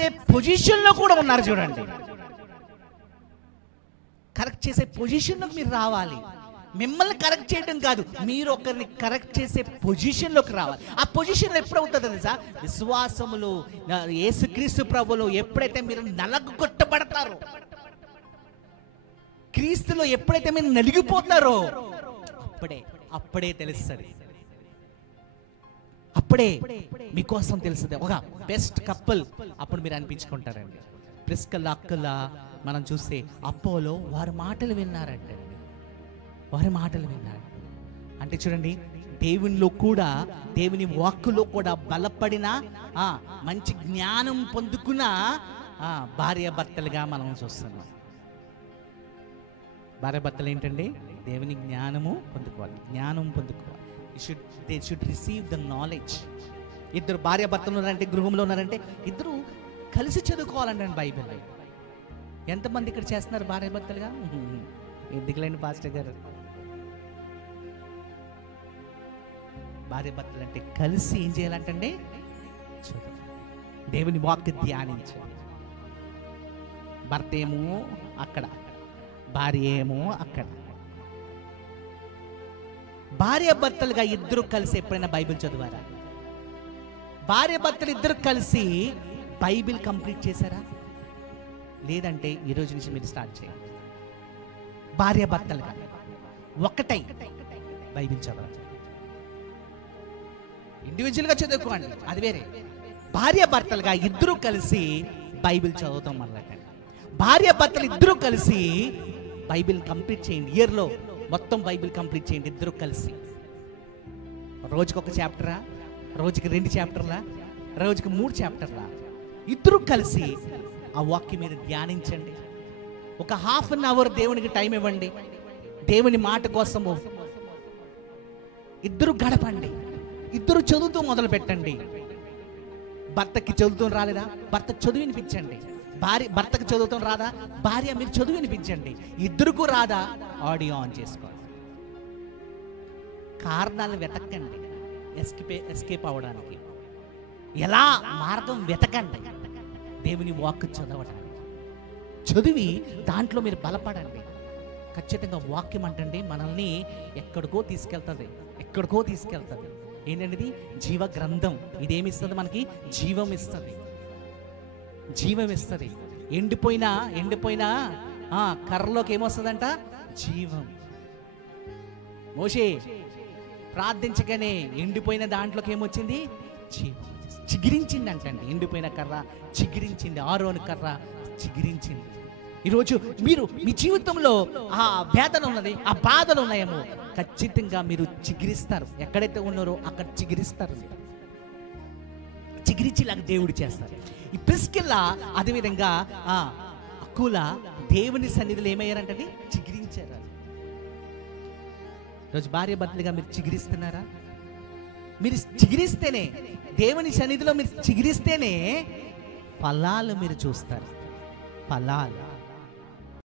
చేసే పొజిషన్లో కూడా ఉన్నారు చూడండి. కరెక్ట్ చేసే పొజిషన్లోకి మీరు రావాలి. మిమ్మల్ని కరెక్ట్ చేయడం కాదు, మీరు ఒకరిని కరెక్ట్ చేసే పొజిషన్లోకి రావాలి. ఆ పొజిషన్ ఎప్పుడవుతుంది తెలుసా? విశ్వాసములో యేసుక్రీస్తు ప్రభువులో ఎప్పుడైతే మీరు నలగొట్టబడతారో, క్రీస్తులో ఎప్పుడైతే మీరు నలిగిపోతారో అప్పుడే తెలుస్తుంది. అప్పుడే మీకోసం తెలుస్తుంది. ఒక బెస్ట్ కపుల్ అప్పుడు మీరు అనిపించుకుంటారండి. ప్రిస్కిల్లా అక్విలా మనం చూస్తే అపోలో వారి మాటలు విన్నారంటే, వారి మాటలు విన్నారు అంటే చూడండి, దేవునిలో కూడా, దేవుని వాక్కులో కూడా బలపడిన మంచి జ్ఞానం పొందుకున్న భార్యాభర్తలుగా మనం చూస్తున్నాం. భార్యాభర్తలు ఏంటండి? దేవుని జ్ఞానము పొందుకోవాలి, జ్ఞానం పొందుకోవాలి. They should receive the knowledge. ఇద్దరు భార్యాభర్తలు ఉన్నారంటే, గృహంలో ఉన్నారంటే ఇద్దరు కలిసి చదువుకోవాలండి బైబిల్. ఎంతమంది ఇక్కడ చేస్తున్నారు భార్యాభర్తలుగా? ఎందుకులేండి పాస్టర్ గారు. భార్యాభర్తలు అంటే కలిసి ఏం చేయాలంటే దేవుని వాక్కు ధ్యానించాలి. భర్త ఏమో అక్కడ, భార్య ఏమో అక్కడ. భార్యాభర్తలుగా ఇద్దరు కలిసి ఎప్పుడైనా బైబిల్ చదివారా? భార్యాభర్తలు ఇద్దరు కలిసి బైబిల్ కంప్లీట్ చేశారా? లేదంటే ఈరోజు నుంచి మీరు స్టార్ట్ చేయండి. భార్యాభర్తలుగా ఒక్కటై బైబిల్ చదవాలి. ఇండివిజువల్గా చదువుకోండి, అది వేరే. భార్యాభర్తలుగా ఇద్దరు కలిసి బైబిల్ చదువుతాం అన్నట్టు. భార్యాభర్తలు ఇద్దరు కలిసి బైబిల్ కంప్లీట్ చేయండి. ఇయర్లో మొత్తం బైబిల్ కంప్లీట్ చేయండి ఇద్దరు కలిసి. రోజుకి ఒక చాప్టరా, రోజుకి 2 చాప్టర్లా, రోజుకి 3 చాప్టర్లా, ఇద్దరు కలిసి ఆ వాక్యం మీద ధ్యానించండి. ఒక ½ అన్ అవర్ దేవునికి టైం ఇవ్వండి. దేవుని మాట కోసము ఇద్దరు గడపండి. ఇద్దరు చదువుతూ మొదలు పెట్టండి. భర్తకి చదువుతూ రాలేదా? భర్త చదువు వినిపించండి. భర్తకు చదువుతాం రాదా? భార్య మీరు చదువు వినిపించండి. ఇద్దరుకు రాదా? ఆడియో ఆన్ చేసుకోండి. కారణాలు వెతకండి ఎస్కేప్ అవ్వడానికి. ఎలా మార్గం వెతకండి. దేవుని వాక్కు చదవడానికి, చదివి దాంట్లో మీరు బలపడండి. ఖచ్చితంగా వాక్యం అంటండి మనల్ని ఎక్కడికో తీసుకెళ్తుంది. ఏంటంటే జీవ గ్రంథం. ఇదేమిస్తుంది? మనకి జీవం ఇస్తుంది. ఎండిపోయిన కర్రలోకి ఏమొస్తుందంట? జీవం. మోషే ప్రార్థించగానే ఎండిపోయిన దాంట్లోకి ఏమొచ్చింది? జీవం. చిగిరించింది అంటండి. ఎండిపోయిన కర్ర చిగిరించింది. ఆరోను కర్ర చిగిరించింది. ఈరోజు మీరు మీ జీవితంలో ఆ వేదన ఉన్నది, ఆ బాధలు ఉన్నాయేమో, ఖచ్చితంగా మీరు చిగిరిస్తారు. ఎక్కడైతే ఉన్నారో అక్కడ చిగిరిస్తారు. చిగిరించేలాగా దేవుడు చేస్తారు. ఈ ప్రిస్కిల్లా అదేవిధంగా అక్విలా దేవుని సన్నిధిలో ఏమయ్యారంటే చిగిరించారు. ఈరోజు భార్యాభర్తలుగా మీరు చిగిరిస్తున్నారా? మీరు చిగిరిస్తేనే, దేవుని సన్నిధిలో మీరు చిగిరిస్తేనే ఫలాలు మీరు చూస్తారు. ఫలాలు